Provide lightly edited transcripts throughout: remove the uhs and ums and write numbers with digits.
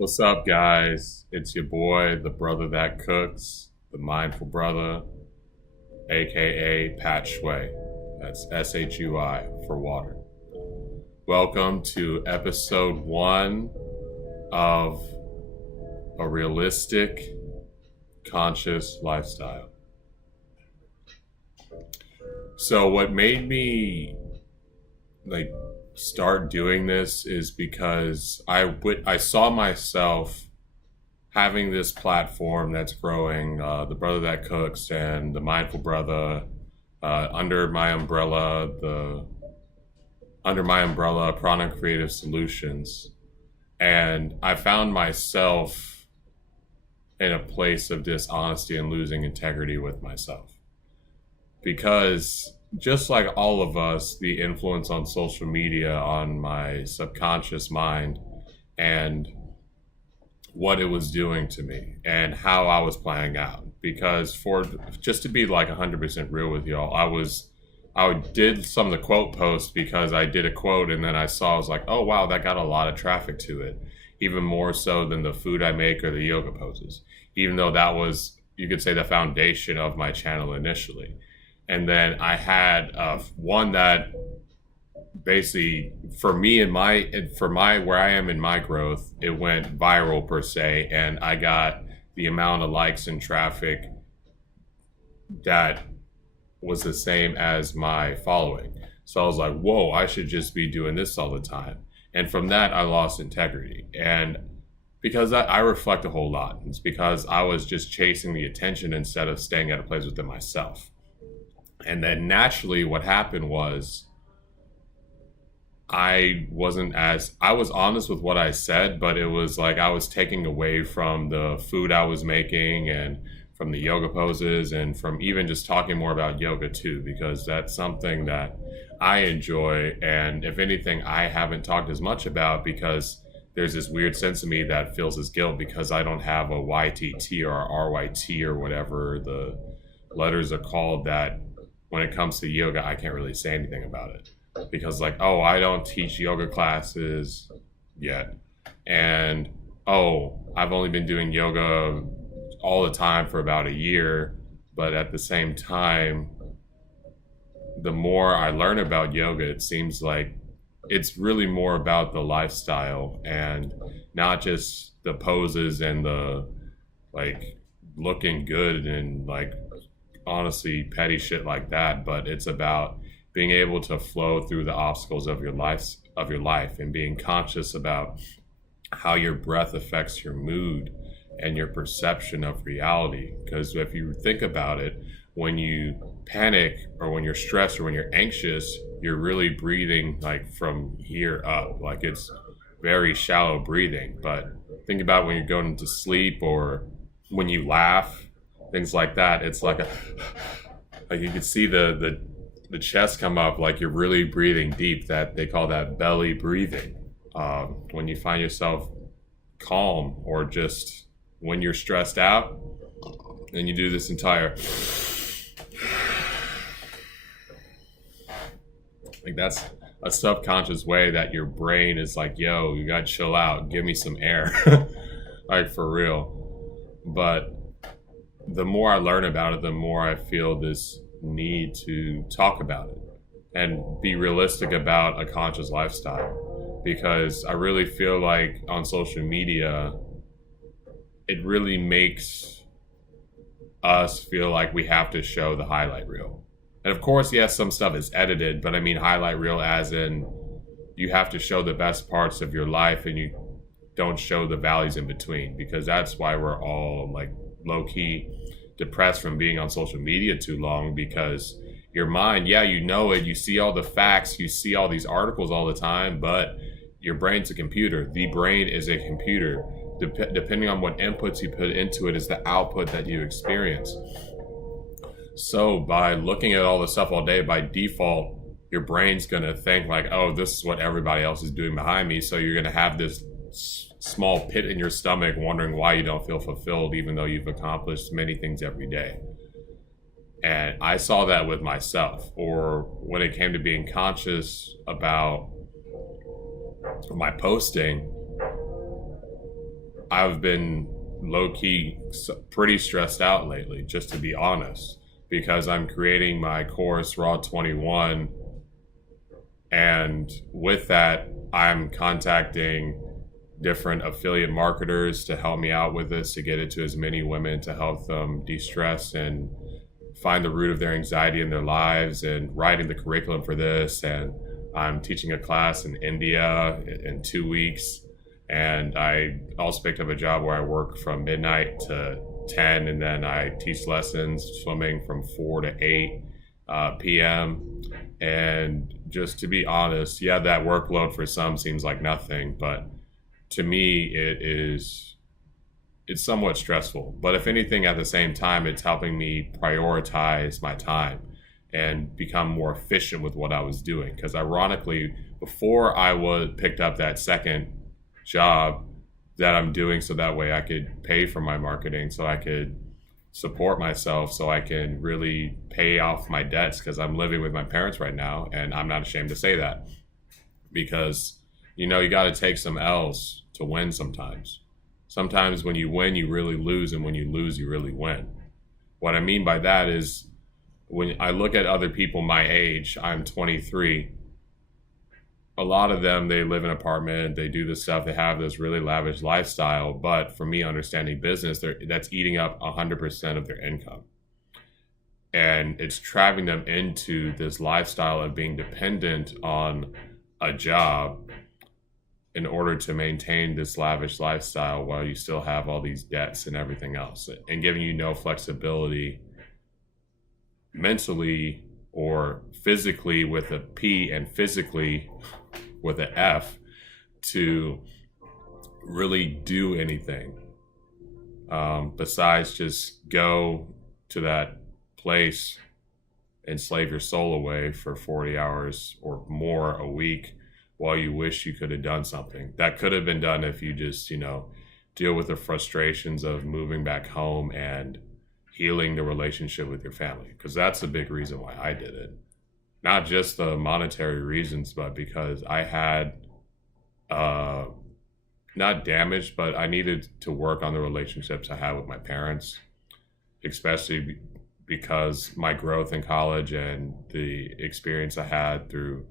What's up, guys? It's your boy, the brother that cooks, the mindful brother, aka Pat Shui. That's Shui for water. Welcome to episode 1 of a realistic, conscious lifestyle. So, what made me start doing this is because I saw myself having this platform that's growing, the brother that cooks and the mindful brother, under my umbrella, Prana Creative Solutions, and I found myself in a place of dishonesty and losing integrity with myself because just like all of us, the influence on social media on my subconscious mind and what it was doing to me and how I was playing out. Because for just to be like 100% real with y'all, I did some of the quote posts because I did a quote and then I was like, oh wow, that got a lot of traffic to it, even more so than the food I make or the yoga poses. Even though that was, you could say, the foundation of my channel initially. And then I had one that basically, for me and where I am in my growth, it went viral per se, and I got the amount of likes and traffic that was the same as my following. So I was like, whoa, I should just be doing this all the time. And from that, I lost integrity. And because I reflect a whole lot, it's because I was just chasing the attention instead of staying at a place within myself. And then naturally what happened was I was honest with what I said, but it was like I was taking away from the food I was making and from the yoga poses and from even just talking more about yoga too, because that's something that I enjoy. And if anything, I haven't talked as much about because there's this weird sense of me that feels as guilt because I don't have a YTT or a RYT or whatever the letters are called, that when it comes to yoga, I can't really say anything about it because I don't teach yoga classes yet. And, I've only been doing yoga all the time for about a year. But at the same time, the more I learn about yoga, it seems like it's really more about the lifestyle and not just the poses and the looking good and honestly petty shit like that, but it's about being able to flow through the obstacles of your life and being conscious about how your breath affects your mood and your perception of reality. Because if you think about it, when you panic or when you're stressed or when you're anxious, you're really breathing from here up, it's very shallow breathing. But think about when you're going to sleep or when you laugh, things like that. It's like you can see the chest come up, like you're really breathing deep. That they call that belly breathing. When you find yourself calm or just when you're stressed out, and you do this entire that's a subconscious way that your brain is like, yo, you gotta chill out, give me some air. For real. But the more I learn about it, the more I feel this need to talk about it and be realistic about a conscious lifestyle. Because I really feel like on social media, it really makes us feel like we have to show the highlight reel. And of course, yes, some stuff is edited, but I mean highlight reel as in you have to show the best parts of your life and you don't show the valleys in between, because that's why we're all low-key depressed from being on social media too long. Because your mind, yeah, you know it, you see all the facts, you see all these articles all the time, but your brain's a computer. The brain is a computer. Depending on what inputs you put into it is the output that you experience. So by looking at all the stuff all day, by default, your brain's going to think oh, this is what everybody else is doing behind me. So you're going to have this small pit in your stomach wondering why you don't feel fulfilled, even though you've accomplished many things every day. And I saw that with myself, or when it came to being conscious about my posting, I've been low key pretty stressed out lately, just to be honest, because I'm creating my course Raw 21. And with that, I'm contacting different affiliate marketers to help me out with this, to get it to as many women, to help them de-stress and find the root of their anxiety in their lives, and writing the curriculum for this. And I'm teaching a class in India in 2 weeks. And I also picked up a job where I work from midnight to 10, and then I teach lessons, swimming from 4 to 8 p.m. And just to be honest, yeah, that workload for some seems like nothing, but to me, it's somewhat stressful. But if anything, at the same time, it's helping me prioritize my time and become more efficient with what I was doing. Because ironically, before I was picked up that second job that I'm doing, so that way I could pay for my marketing, so I could support myself, so I can really pay off my debts, because I'm living with my parents right now, and I'm not ashamed to say that, because you got to take some L's to win sometimes. Sometimes when you win, you really lose, and when you lose, you really win. What I mean by that is, when I look at other people my age, I'm 23, a lot of them, they live in an apartment, they do this stuff, they have this really lavish lifestyle. But for me, understanding business, that's eating up 100% of their income. And it's trapping them into this lifestyle of being dependent on a job in order to maintain this lavish lifestyle, while you still have all these debts and everything else, and giving you no flexibility mentally or physically with a P, and physically with an F, to really do anything besides just go to that place and slave your soul away for 40 hours or more a week, while you wish you could have done something that could have been done if you just deal with the frustrations of moving back home and healing the relationship with your family. Because that's the big reason why I did it. Not just the monetary reasons, but because I had, not damaged, but I needed to work on the relationships I had with my parents, especially because my growth in college and the experience I had through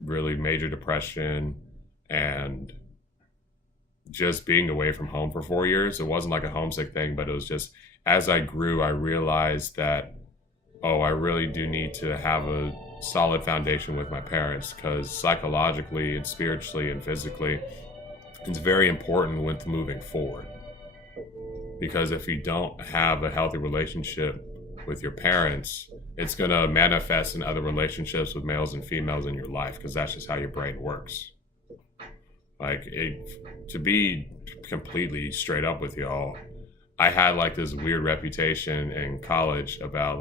really major depression and just being away from home for 4 years. It wasn't like a homesick thing, but it was just, as I grew, I realized that, I really do need to have a solid foundation with my parents, because psychologically and spiritually and physically, it's very important with moving forward. Because if you don't have a healthy relationship with your parents, it's going to manifest in other relationships with males and females in your life, because that's just how your brain works. To be completely straight up with y'all, I had like this weird reputation in college about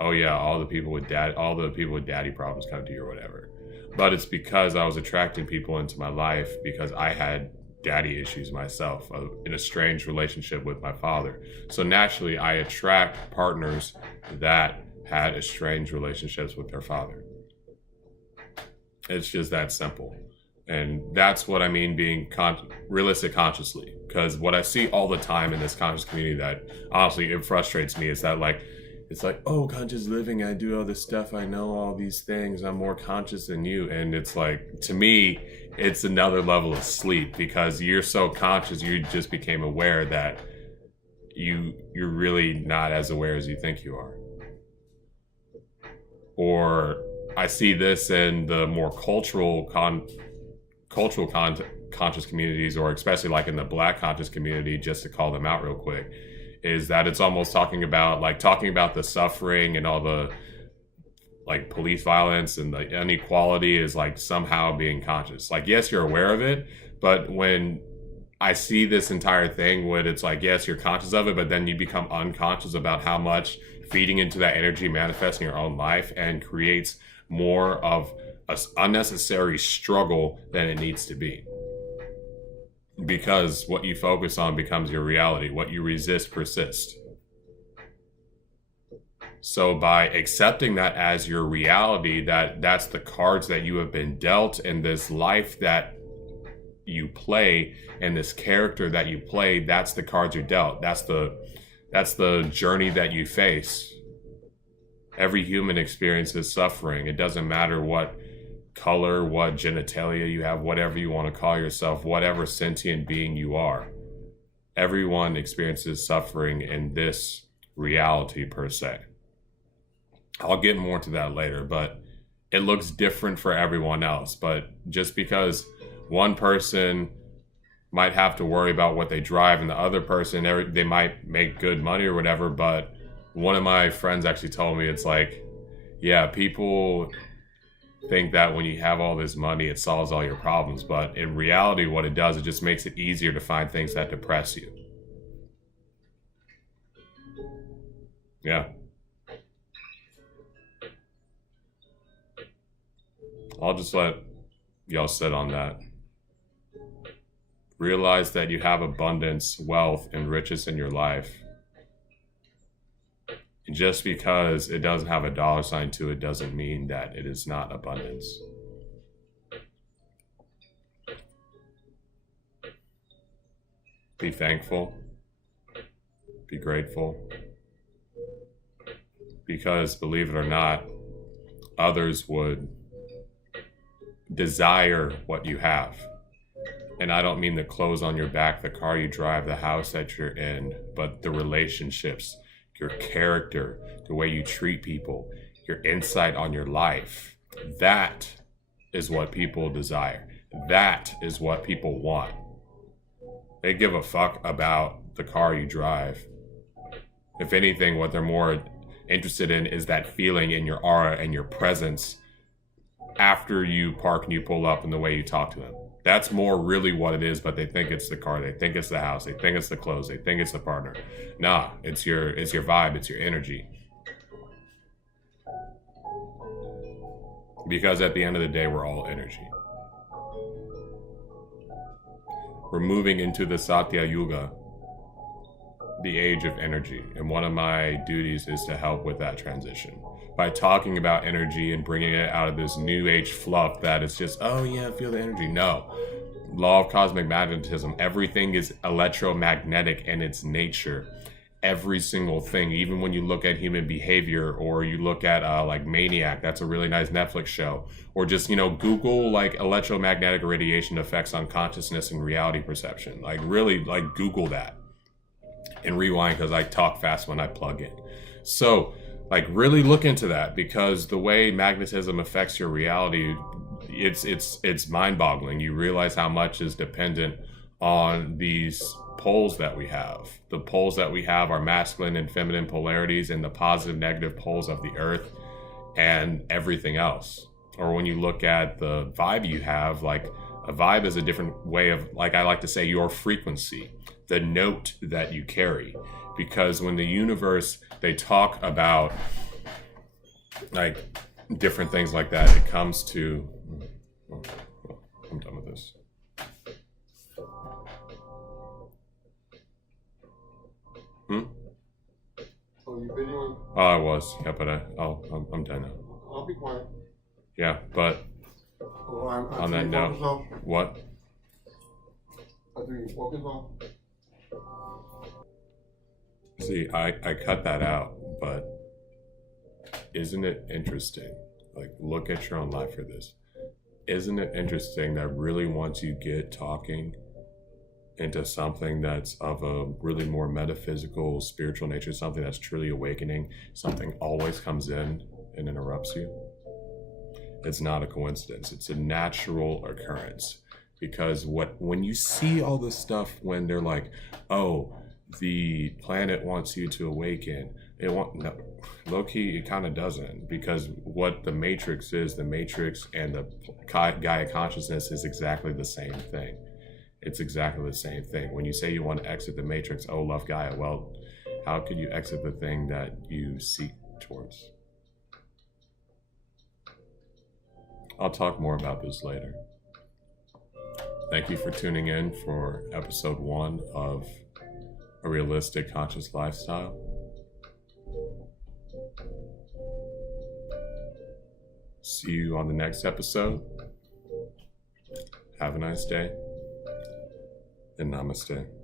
oh yeah, all the people with daddy problems come to you or whatever. But it's because I was attracting people into my life because I had daddy issues myself, in a strange relationship with my father. So naturally, I attract partners that had estranged relationships with their father. It's just that simple. And that's what I mean being realistic consciously. Because what I see all the time in this conscious community that honestly, it frustrates me, is that it's conscious living, I do all this stuff, I know all these things, I'm more conscious than you. And it's to me, it's another level of sleep, because you're so conscious, you just became aware that you're really not as aware as you think you are. Or I see this in the more cultural conscious communities, or especially in the Black conscious community, just to call them out real quick, is that it's almost talking about the suffering and all the police violence and the inequality is somehow being conscious. Yes, you're aware of it, but when I see this entire thing, when it's yes, you're conscious of it, but then you become unconscious about how much feeding into that energy manifests in your own life and creates more of an unnecessary struggle than it needs to be. Because what you focus on becomes your reality. What you resist persists. So by accepting that as your reality, that's the cards that you have been dealt in this life that you play, and this character that you play, that's the cards you're dealt. That's the journey that you face. Every human experiences suffering. It doesn't matter what color, what genitalia you have, whatever you want to call yourself, whatever sentient being you are. Everyone experiences suffering in this reality per se. I'll get more to that later, but it looks different for everyone else. But just because one person might have to worry about what they drive and the other person, they might make good money or whatever, but one of my friends actually told me, it's like, yeah, people think that when you have all this money, it solves all your problems. But in reality, what it does, it just makes it easier to find things that depress you. Yeah. I'll just let y'all sit on that. Realize that you have abundance, wealth, and riches in your life. And just because it doesn't have a dollar sign to it doesn't mean that it is not abundance. Be thankful. Be grateful. Because, believe it or not, others would desire what you have. And I don't mean the clothes on your back, the car you drive, the house that you're in, but the relationships, your character, the way you treat people, your insight on your life. That is what people desire. That is what people want. They give a fuck about the car you drive. If anything, what they're more interested in is that feeling in your aura and your presence after you park and you pull up and the way you talk to them. That's more really what it is, but they think it's the car, they think it's the house, they think it's the clothes, they think it's the partner. Nah, it's your vibe, it's your energy. Because at the end of the day, we're all energy. We're moving into the Satya Yuga, the age of energy. And one of my duties is to help with that transition. By talking about energy and bringing it out of this new age fluff that it's just, oh yeah, feel the energy. No. Law of cosmic magnetism. Everything is electromagnetic in its nature. Every single thing. Even when you look at human behavior, or you look at like Maniac, that's a really nice Netflix show. Or just, Google like electromagnetic radiation effects on consciousness and reality perception. Like really, like Google that. And rewind, because I talk fast when I plug in. So, like, really look into that, because the way magnetism affects your reality, it's mind-boggling. You realize how much is dependent on these poles that we have. The poles that we have are masculine and feminine polarities, and the positive, negative poles of the earth and everything else. Or when you look at the vibe you have, like a vibe is a different way of, like I like to say, your frequency, the note that you carry. Because when the universe, they talk about like different things like that, it comes to, I'm done with this. Oh, you videoing? Oh, I was, yeah, but I'm done now. I'll be quiet. Yeah, but on that note, what? I think you focus on. See, I cut that out, but isn't it interesting? Like, look at your own life for this. Isn't it interesting that really once you get talking into something that's of a really more metaphysical, spiritual nature, something that's truly awakening, something always comes in and interrupts you? It's not a coincidence. It's a natural occurrence. Because when you see all this stuff, when they're like, oh, the planet wants you to awaken, no, low-key it kind of doesn't, because what the matrix is, the matrix and the Gaia consciousness is exactly the same thing. It's exactly the same thing. When you say you want to exit the matrix, oh, love Gaia, well, how could you exit the thing that you seek towards? I'll talk more about this later. Thank you for tuning in for episode 1 of A Realistic Conscious Lifestyle. See you on the next episode. Have a nice day. and namaste.